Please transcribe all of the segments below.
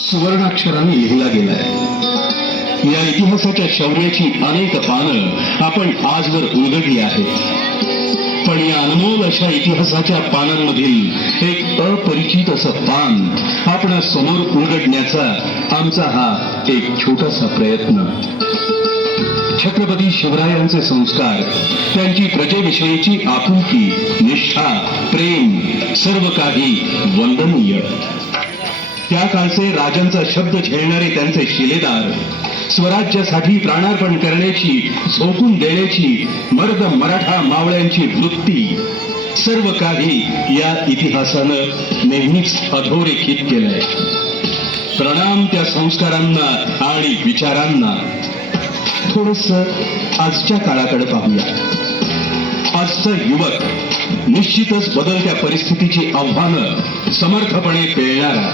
सुवर्णाक्षराने लिहिला गेलाय. या इतिहासाच्या शौर्याची अनेक पानं आपण आजवर उलगडली आहेत. पण या अनमोल अशा इतिहासाच्या पानांमधील एक अपरिचित असं पान आपणा समोर उलगडण्याचा आमचा हा एक छोटासा प्रयत्न. छत्रपती शिवरायांचे संस्कार, त्यांची प्रजेविषयीची आपुलकी, निष्ठा, प्रेम, सर्व काही वंदनीय. त्या काळचे राजांचा शब्द झेलणारे त्यांचे शिलेदार, स्वराज्यासाठी प्राणार्पण करण्याची, झोकून देण्याची मर्द मराठा मावळ्यांची वृत्ती, सर्व काही या इतिहासानं नेहमीच अधोरेखित केलंय. प्रणाम त्या संस्कारांना आणि विचारांना. थोडस आजच्या काळाकडे पाहूया. आजचा युवक निश्चितच बदलत्या परिस्थितीची आव्हानं समर्थपणे पेलणारा,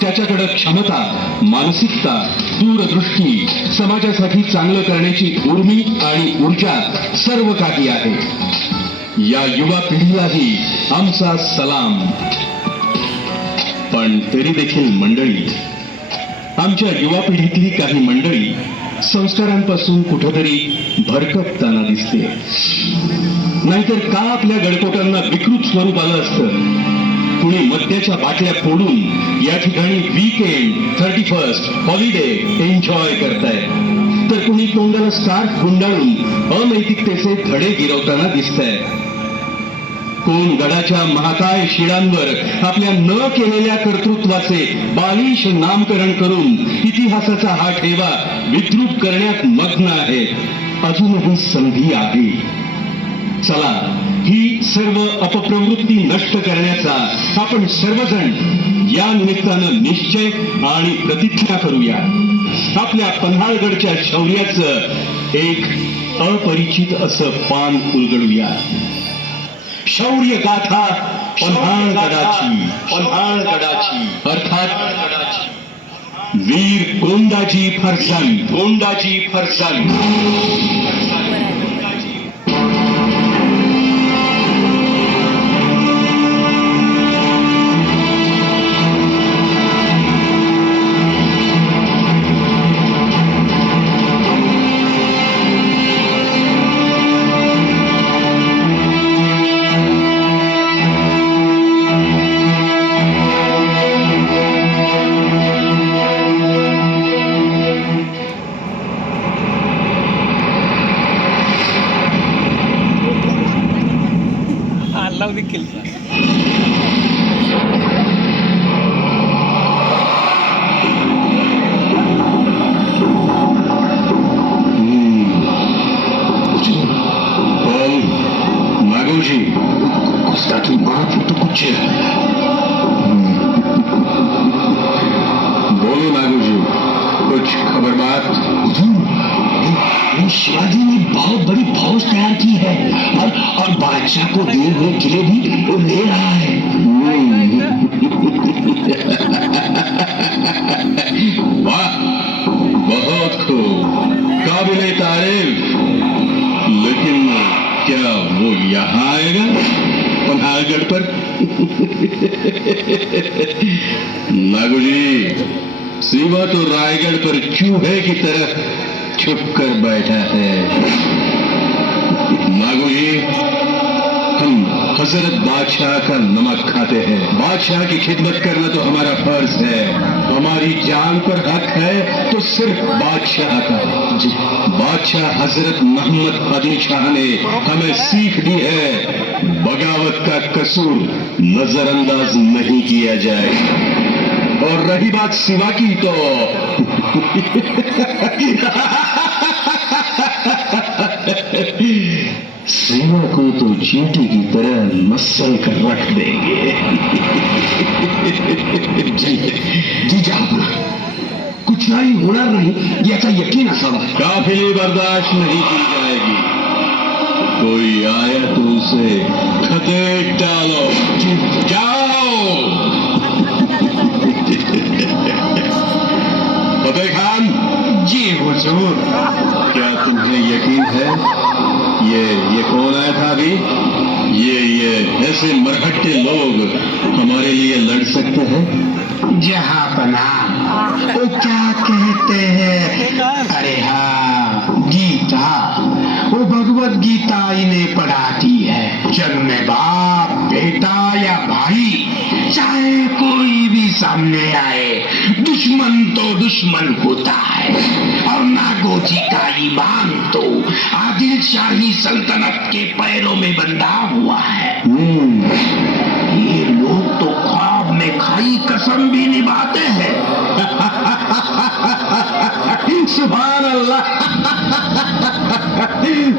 त्याच्याकडे क्षमता, मानसिकता, दूरदृष्टी, समाजासाठी चांगलं करण्याची उर्मी आणि ऊर्जा सर्व काही आहे. या युवा पिढीलाही आमचा सलाम. पण तरी देखील मंडळी, आमच्या युवा पिढीतली काही मंडळी संस्कारांपासून कुठेतरी भरकटताना दिसते. नाहीतर का आपल्या गडकोटांना विकृत स्वरूप आलं असतं. कुणी मद्याच्या बाटल्या फोडून या ठिकाणी वीकेंड, 31st, हॉलिडे एन्जॉय करताय, तर कुणी तोंडाला स्कार्फ गुंडाळून अनैतिकतेचे धडे गिरवताना दिसतंय. कोण गडाच्या महाकाय शिळांवर आपल्या न केलेल्या कर्तृत्वाचे बालिश नामकरण करून इतिहासाचा हा ठेवा विद्रूप करण्यात मग्न आहे. अजूनही संधी आहे. चला, ही सर्व अपप्रवृत्ती नष्ट करण्याचा आपण सर्वजण या निमित्तानं निश्चय आणि प्रतिज्ञा करूया. आपल्या पन्हाळगडच्या शौर्याचं एक अपरिचित असं पान उलगडूया. शौर्य गाथा पन्हाळगडाची, पन्हाळगडाची, अर्थात वीर गोंडाजी फरसन, गोंडाजी फरसन. बोलो नागू जी, कुछ खबर बात? शिवाजी ने बहुत बड़ी फौज तैयार की है और बादशाह को दिए हुए किले भी वो ले रहा है. वाह, बहुत खूब, काबिले तारीफ. लेकिन क्या वो यहाँ आएगा पन्हाळगढ़ पर? नागू जी, शिवा तो रायगढ़ पर चूहे की तरह छुप कर बैठा है. नागू जी, हम हजरत बादशाह का नमक खाते हैं. बादशाह की खिदमत करना तो हमारा फर्ज है. हमारी जान पर हक है तो सिर्फ बादशाह का. बादशाह हजरत मोहम्मद आदिल शाह ने हमें सीख दी है, बगावत का कसूर नजरअंदाज नहीं किया जाए. और रही बात शिवा की, तो सेना को तो चींटी की तरह मसल कर रख देंगे. जी जापना, कुठलाही होणार नाही याचा यकीन असावा. काफिले बर्दाश्त नहीं की जाएगी. कोई आया तो उसे खदेड़ डालो. जाओ. फतेह खान जी हुजूर. क्या तुम्हें यकीन है ये कौन आया था अभी? ये मरहट्टे लोग हमारे लिए लड़ सकते हैं? जहां पनाह वो क्या कहते हैं, अरे हाँ, गीता, वो भगवत गीता इन्हें पढ़ाती है। जग में बाप, बेटा या भाई, चाहे कोई भी सामने आए, दुश्मन तो दुश्मन होता है। और नागोजी का ईमान तो आदिल शाही सल्तनत के पैरों में बंधा हुआ है। ये लोग तो ख्वाब में खाई कसम भी निभाते हैं। सुभान अल्लाह।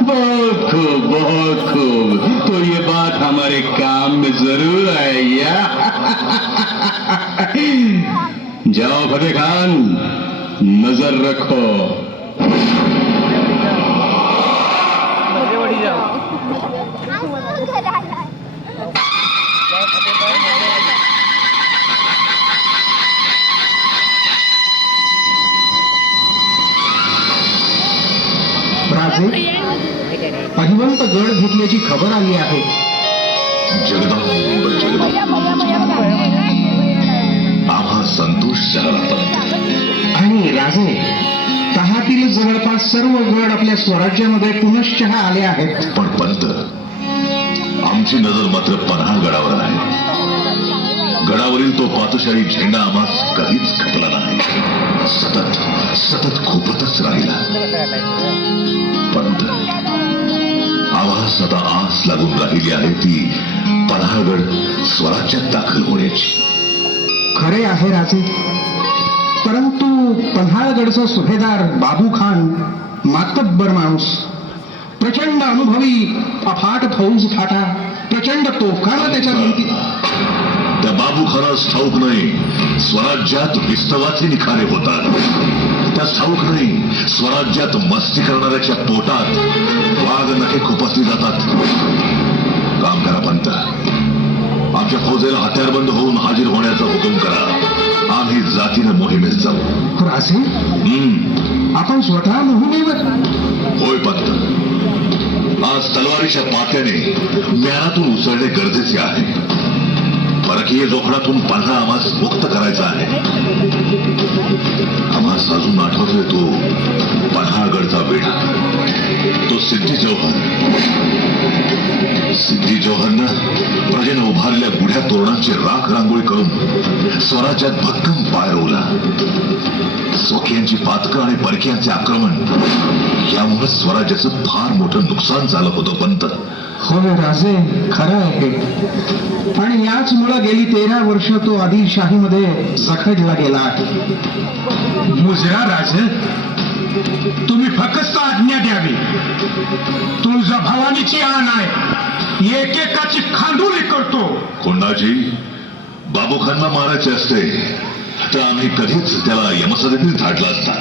बहुत खूब, बहुत खूब। तो ये बात हमारे काम में जरूर आएगी। जाओ फतेह खान, नजर रखो। राजे, अहिवंत गड घेतल्याची खबर आली आहे. जगदंब जगदंब, आम्हा संतोष झाला. आणि राजे, तहातील जवळपास सर्व गड आपल्या स्वराज्यामध्ये पुनश्च आले आहेत. पण पंत, आमची नजर मात्र पन्हाळगडावर आहे. गडावरील तो पातशाही झेंडा आम्हास कधीच खपला नाही. सतत सतत खोपतच राहिला. पंत, आम्हास आता आस लागून राहिली आहे ती पन्हाळगड स्वराज्यात दाखल होण्याची. खरे आहे राजे, परंतु पन्हाळगडचा सुभेदार बाबू खान मातब्बर माणूस, प्रचंड अनुभवी, अफाट फौज फाटा, प्रचंड तोफखाना त्याच्या भिंती. त्या बाबू खानास ठाऊक नाही स्वराज्यात विस्तवाचे निखारे होतात. त्यास ठाऊक नाही स्वराज्यात मस्ती करणाऱ्याच्या पोटात वाघ नखे खुपसली जातात. काम करा पंत, आमच्या फौजेला हत्यारबंद होऊन हाजीर होण्याचा हुकूम करा. आम्ही जातीनं मोहिमेत जाऊ. राजे, आपण स्वतः मोहिमेवर? होय पंत, आज तलवारीच्या पात्याने म्यानातून उसळणे गरजेचे आहे. परकीय जोखडातून पन्हा आम्हास मुक्त करायचा आहे. आम्हास अजून आठवतोय तो पन्हाळगडचा वेढा, तो सिद्धी जौहरनं प्रजेनं उभारलेल्या गुढ्या तोरणांची राख रांगोळी करून स्वराज्यात भक्कम पाय रोवला. सोकियांची पातकं आणि परकीयांचे आक्रमण यामुळे स्वराज्याचं फार मोठं नुकसान झालं होतं पंत. होय राजे, खरं आहे. आणि याचमुळे गेली 13 वर्ष तो आदिलशाहीमध्ये जखडला गेला आहे. मुजरा राजे, तुम्ही फक्त आज्ञा द्यावी. तुळजा भवानीची आण आहे, एकेकाची खांदोली करतो. कोंडाजी, बाबू खानला मारायचे असते तर आम्ही कधीच त्याला यमसदनीत धाडला असता.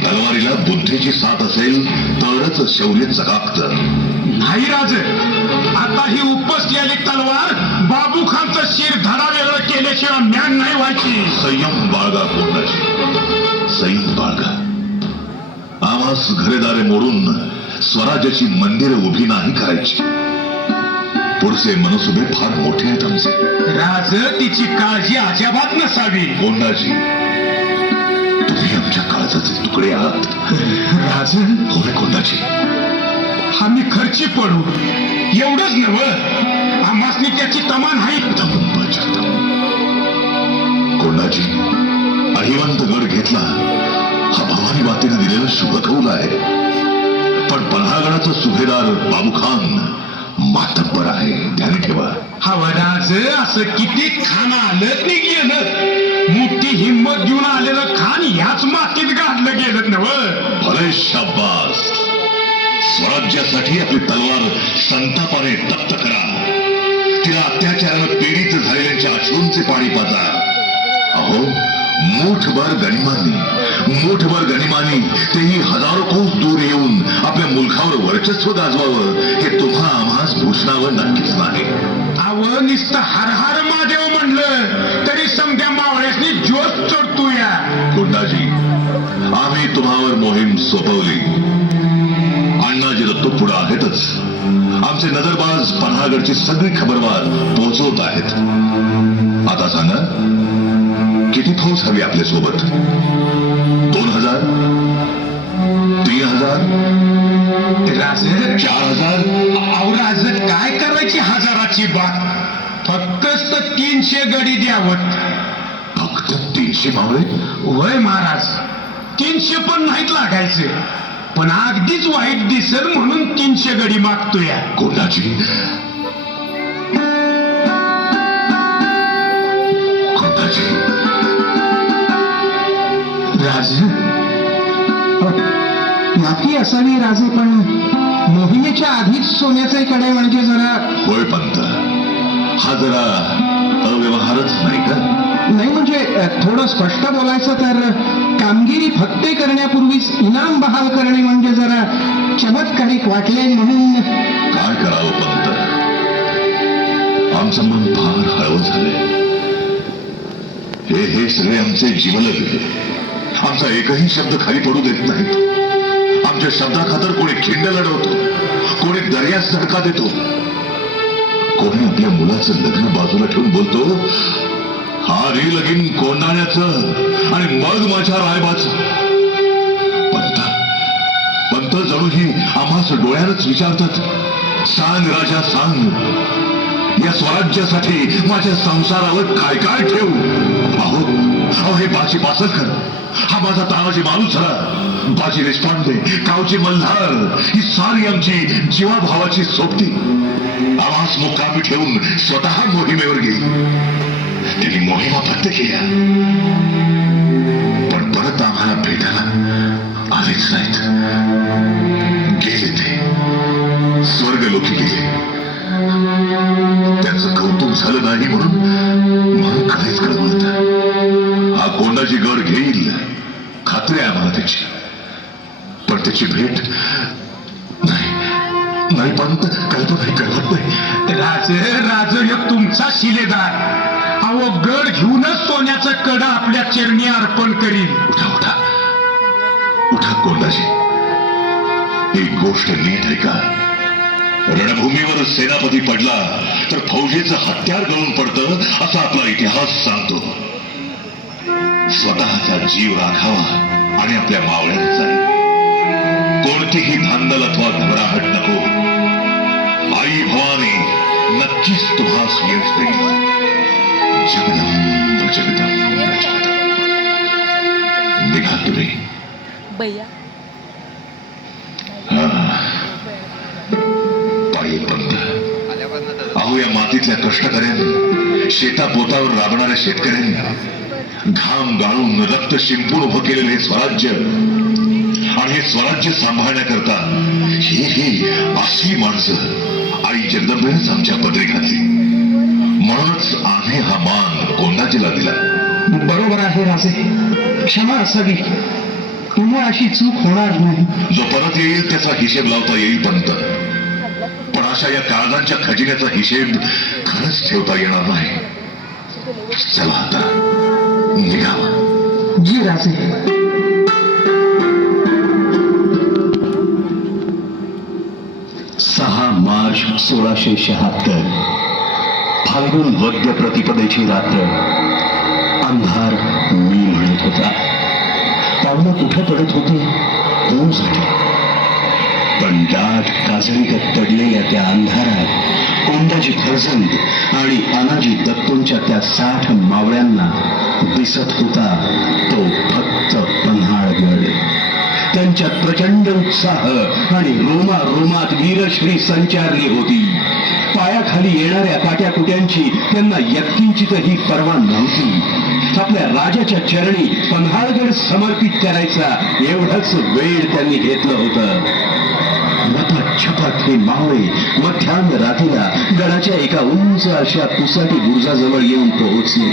तलवारीला बुद्धीची साथ असेल तरच शौर्य चकाकतं. नाही राजे, आता ही उपसलेली तलवार बाबू खानचं शिर धडा वेगळं केल्याशिवाय म्यान नाही व्हायची. संयम बाळगा कोंडाजी, संयम बाळगा. आम्हास घरेदारे मोडून स्वराज्याची मंदिरे उभी नाही करायची. पुढचे मनसुबे फार मोठे आहेत आमचे. राज, तिची काळजी अजिबात नसावी. कोंडाजी, तुम्ही आमच्या काळजाचे तुकडे आहात. राज, होय कोंडाजी, आम्ही खर्ची पडू एवढंच नव्ह, आम्हासनी त्याची तमा नाही. कोंडाजी, अहिवंत गड घेतला हा भवानी मातेने दिलेला शुभ कौल आहे. पण पन्हाळगडाचा सुभेदार बाबू खान मातब्बर आहे, ध्यानी ठेवा. हवं राज, असं किती खान आलं ते गेलं. मोठी हिंमत घेऊन आलेलं खान याच मातीत गाडलं गेलं नव्ह. भले शाबास. स्वराज्यासाठी आपली तलवार संतापाने तप्त करा. तिला अत्याचारानं पीडित झालेल्यांच्या अश्रूंचे पाणी पाजा. अहो, मूठभर गनिमानी तेही हजारो कोस दूर येऊन आपल्या मुलखावर वर्चस्व गाजवावं हे तुम्हा आम्हास भूषणावर नक्कीच नाही. अव नुसतं हर हर महादेव म्हणलं तरी समध्या मावळ्यासनी ज्योत चढतो. या कोंडाजी, आम्ही तुम्हावर मोहीम सोपवली. अण्णाजी दत्तो पुढे आहेतच. आमचे नजरबाज पन्हाळगडची सगळी खबरवार पोहोचवत आहेत. आता सांगा, किती फौज हवी आपल्या सोबत? 2000, 3000, राजे 4000? अहो राजे, काय करायची हजाराची बात? फक्तच तर 300 गडी द्यावत. फक्त 300 मावळे? होय महाराज, 300 पण नाहीत लागायचे, पण अगदीच वाईट दिसेल म्हणून 300 गडी मागतोय. कोणाची? राजे माफी असावी राजे, पण मोहिमेच्या आधीच सोन्याचे कडे म्हणजे जरा. होय पंत, हा जरा अव्यवहारच नाही का? नाही म्हणजे थोडं स्पष्ट बोलायचं तर कामगिरी फत्ते करण्यापूर्वीच इनाम बहाल करणे म्हणजे जरा चमत्कारिक वाटले म्हणून. काय करावं पंत, आमचं मन फार हळवं झालंय. हे सगळे आमचे जीवलग, आमचा एकही शब्द खाली पडू देत नाहीत. आमच्या शब्दाखातर कोणी खिंड लढवतो, कोणी दर्यास धडका देतो, कोणी आपल्या मुलाचं लग्न बाजूला ठेवून बोलतो, हा रे लगीन कोंडाण्याचं आणि मग माझ्या रायबाचं. पंत जणू ही आम्हास डोळ्यानच विचारतात, सांग राजा सांग, या स्वराज्यासाठी माझ्या संसारावर काय काय ठेवू? अहो हे बाजी पासलकर, हा माझा तानाजी मालुसरा, बाजी देशपांडे, कावजी मल्हार, ही सारी आमची जीवाभावाची सोबती आवाज मुक्कामी ठेवून स्वतः मोहिमेवर गेली. त्यांनी मोहिमा फत्ते केल्या, पण परत आम्हाला भेटायला आलेच नाहीत. गेले ते स्वर्गलोकी गेले. त्यांचं कौतुक झालं नाही म्हणून मन कधीच कळवलं, हा कोंडाची गड घेईल, खात्री आहे आम्हाला त्याची, पण त्याची भेट नाही पंत, कल्पना करत नाही. राजे हे तुमचा शिलेदार, अहो गड घेऊनच सोन्याचं कडं आपल्या चरणी अर्पण करील. उठा कोंडाजी, एक गोष्ट नीट आहे का? रणभूमीवर सेनापती पडला तर फौजेचं हत्यार गळून पडतं असा आपला इतिहास सांगतो. स्वतःचा जीव राखावा आणि आपल्या मावळ्यात जाईल. कोणतीही धांदल अथवा घबराहट नको. आई भवानी नक्कीच तुम्हास यश देईल. जगदंब जगदंब निघा तुम्ही. भैया पायी पंत, अहो या मातीतल्या कष्टकऱ्यांनी, शेता पोतावर राबणाऱ्या शेतकऱ्यांनी घाम गाळून रक्त शिंपून उभं केलेलं हे स्वराज्य, आणि हे स्वराज्य सांभाळण्याकरता ही असली माणसं आई जगदंबेनंच आमच्या पदरी घातली. म्हणूनच आम्ही हा मान कोंडाजीला दिला. बरोबर आहे राजे, क्षमा असावी, पुन्हा अशी चूक होणार नाही. जो परत येईल त्याचा हिशेब लावता येईल पंत, पण अशा या काळजांच्या खजिन्याचा हिशेब खरंच ठेवता येणार नाही. चला आता निघावा. जी राजे. 6 मार्च 1676, फाल्गुन वद्य प्रतिपदेची रात्र. अंधार मी म्हणत होता, पावलं कुठे पडत होती कोणसाठी, पण दाट काजळीगत पडलेल्या त्या अंधारात कोंडाजी फरजंद आणि अनाजी दत्तोंच्या त्या 60 मावळ्यांना दिसत होता तो फक्त पन्हाळगड. त्यांच्यात प्रचंड उत्साह आणि रोमात वीरश्री संचारली होती. पायाखाली येणाऱ्या काट्याकुट्यांची त्यांना यत्किंचितही पर्वा नव्हती. आपल्या राजाच्या चरणी पन्हाळगड समर्पित करायचा एवढंच वेळ त्यांनी घेतलं होतं. छपात हे मावळे मध्यान्ह रात्रीला गडाच्या एका उंच अशा पुसाटी बुरुजाजवळ येऊन पोहोचले.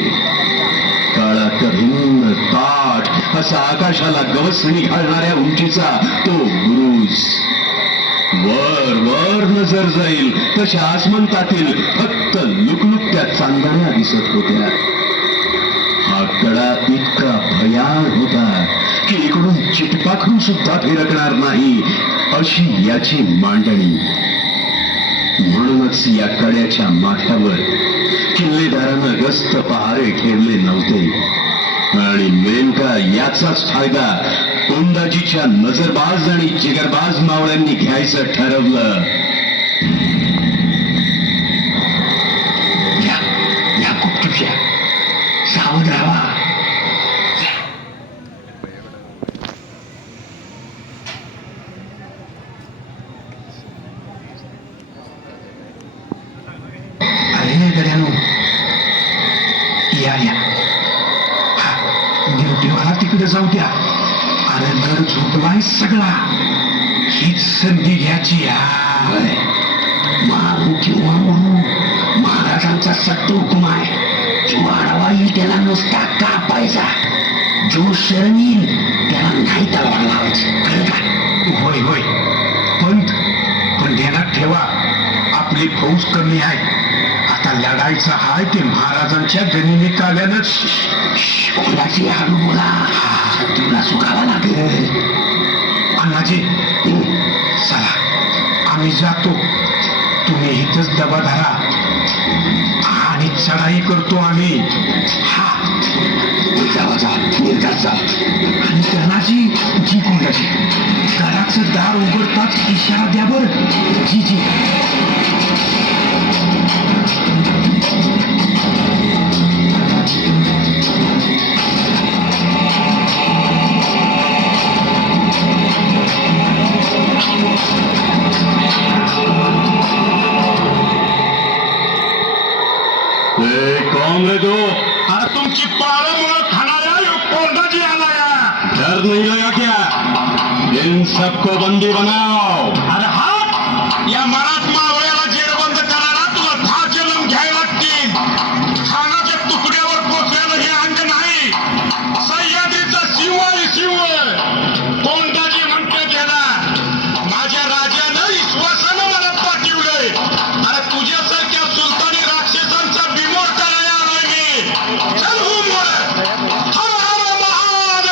काळा कभिन्न ताठ असा आकाशाला गवसणी घालणाऱ्या उंचीचा तो बुरुज. वर नजर जाईल तशा आसमंतातील फक्त लुकलुकत्या चांदण्या दिसत होत्या. हा कडा इतका भयान होता की इकडून चिटपाखरू सुद्धा फिरकणार नाही अशी याची मांडणी. म्हणूनच या कड्याच्या माथ्यावर किल्लेदारानं गस्त पहारे ठेवले नव्हते. आणि नेमका याचाच फायदा कोंडाजीच्या नजरबाज आणि जिगरबाज मावळ्यांनी घ्यायचं ठरवलं. या गुपचूपच्या सावध राहा. अरे गड्यानो, या ड्युटीवाला तिकडे जाऊ द्या. अरे गड झोपलाय सगळा. हीच संधी घ्यायची. मारू किंवा म्हणू, महाराजांचा सक्त हुकुम आहे. जो आडवा येईल त्याला नुसता कापायचा. जो शरण येईल त्याला नाही तलवार लावायची. कळलं का? होय होय. पण ध्यानात ठेवा, आपली फौज कमी आहे. आता लढायचं हाय ते महाराजांच्या गनिमी काव्यानंच. कुणाची हळू बोला, तुला सुखावा लागेल. अण्णाजी, चला आम्ही जातो. तुम्ही इथंच दबा धरा आणि चढाई करतो आम्ही. हा जा निर्गात जा. आणि कर्णाजी, जी कोंडाजी, घराचं दार उघडताच इशारा द्या बरं. जी. कौन रे दो? अरे तुमची पाळमुळं खाणाऱ्या यो कोंडाजी आलाया. डर नहीं लगा क्या? इन सबको बंदी बनाओ. अरे हा, या मराठ मावळ्याला जेरबंद करायला तुला 10 जन्म घ्यायला लागतील. खानाच्या तुकड्यावर पोचलेलं हे अंग नाही. सह्याद्रीचा शिव आहे शिव. कोंडाजी म्हणते त्याला. माझ्या राजानं विश्वासानं मला पाठवलंय. अरे तुझ्यासारख्या सुलतानी राक्षसांचा बिमोड करायला आलोय मी. चल हो मोर. हर हर महादेव.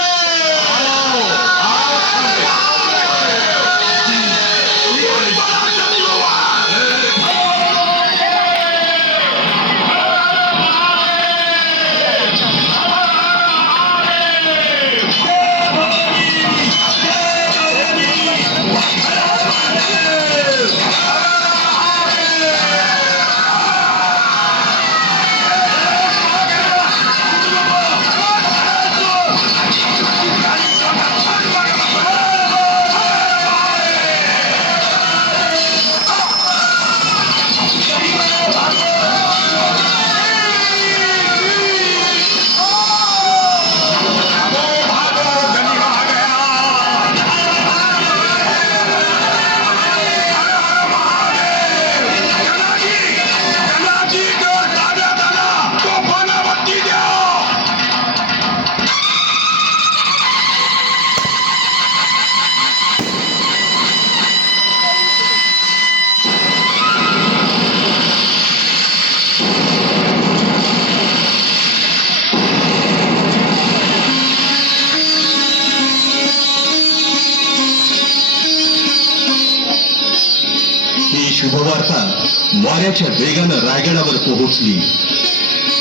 शुभवार्ता वाऱ्याच्या वेगानं रायगडावर पोहोचली.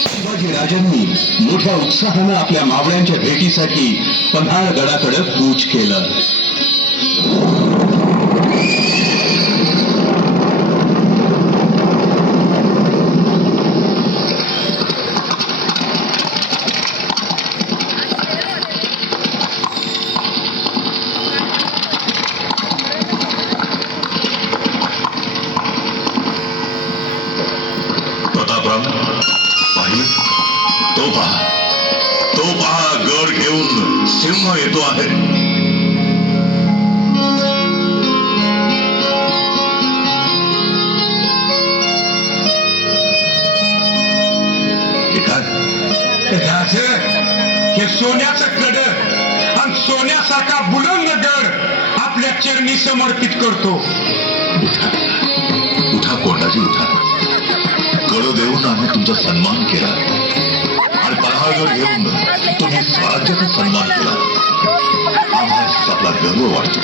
शिवाजी राजांनी मोठ्या उत्साहानं आपल्या मावळ्यांच्या भेटीसाठी पन्हाळगडाकडे कूच केलं. तो पहा गड घेऊन सिंह येतो आहे. राज, हे सोन्याचं कड आणि सोन्यासारखा बुलंद गड आपल्या चरणी समर्पित करतो. उठा उठा कोंडाजी उठा. गड देऊन आम्ही तुमचा सन्मान केला आणि पन्हाळगड घेऊन तुम्ही स्वराज्याचा सन्मान केला. आम्हाला आपला गर्व वाटतो.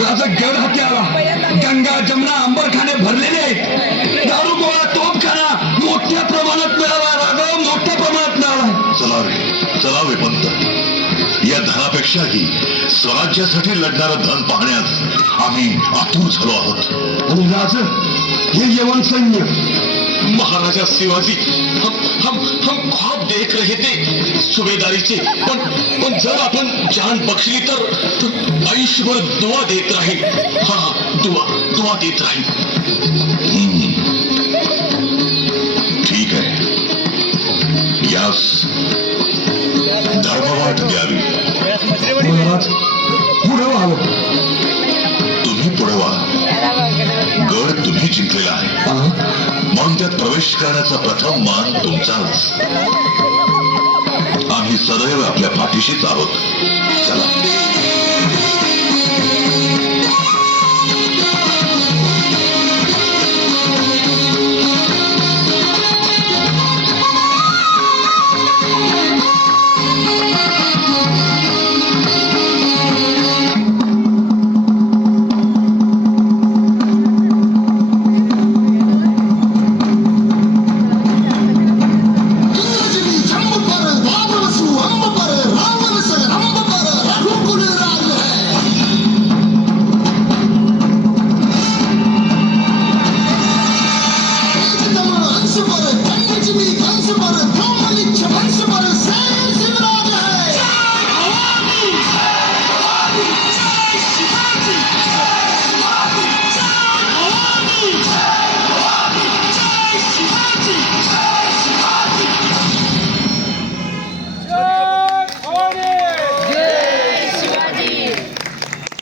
राजा गड हाती आला. गंगा जमुना अंबरखाने भरलेले आहेत. दारू गोळा तोफखाना मोठ्या प्रमाणात मिळाला. त्यापेक्षाही स्वराज्यासाठी लढणारं धन पाहण्यास आम्ही आतुर झालो आहोत. आणि राज हे यवन सैन्य महाराजा शिवाजी हम ख्वाब देख रहे थे सुभेदारीचे, पण जर आपण जान बक्षली तर आयुष्यभर दुआ देत राहील. हा दुआ देत राहील. ठीक आहे, यास धर्मवाट द्यावी. महाराज पुढे व्हावं. तुम्ही पुढे व्हा. गड तुम्ही जिंकलेला आहे, म्हणून त्यात प्रवेश करण्याचा प्रथम मान तुमचाच. आम्ही सदैव आपल्या पाठीशीच आहोत. चला.